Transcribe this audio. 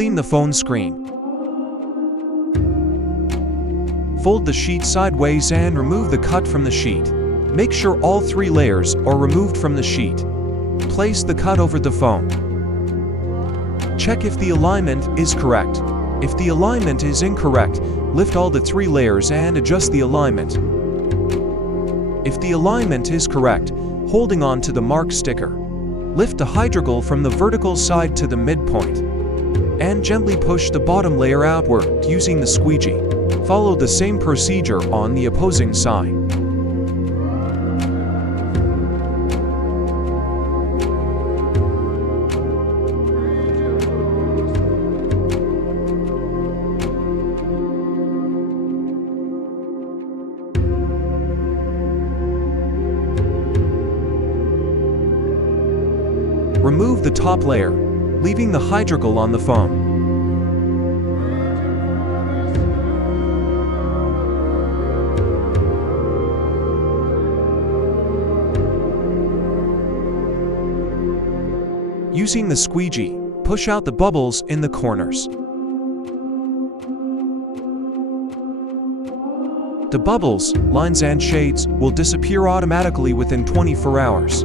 Clean the phone screen. Fold the sheet sideways and remove the cut from the sheet. Make sure all 3 layers are removed from the sheet. Place the cut over the phone. Check if the alignment is correct. If the alignment is incorrect, lift all the 3 layers and adjust the alignment. If the alignment is correct, holding on to the mark sticker, lift the hydrogel from the vertical side to the midpoint and gently push the bottom layer outward using the squeegee. Follow the same procedure on the opposing side. Remove the top layer, leaving the hydrogel on the phone. Using the squeegee, push out the bubbles in the corners. The bubbles, lines and shades will disappear automatically within 24 hours.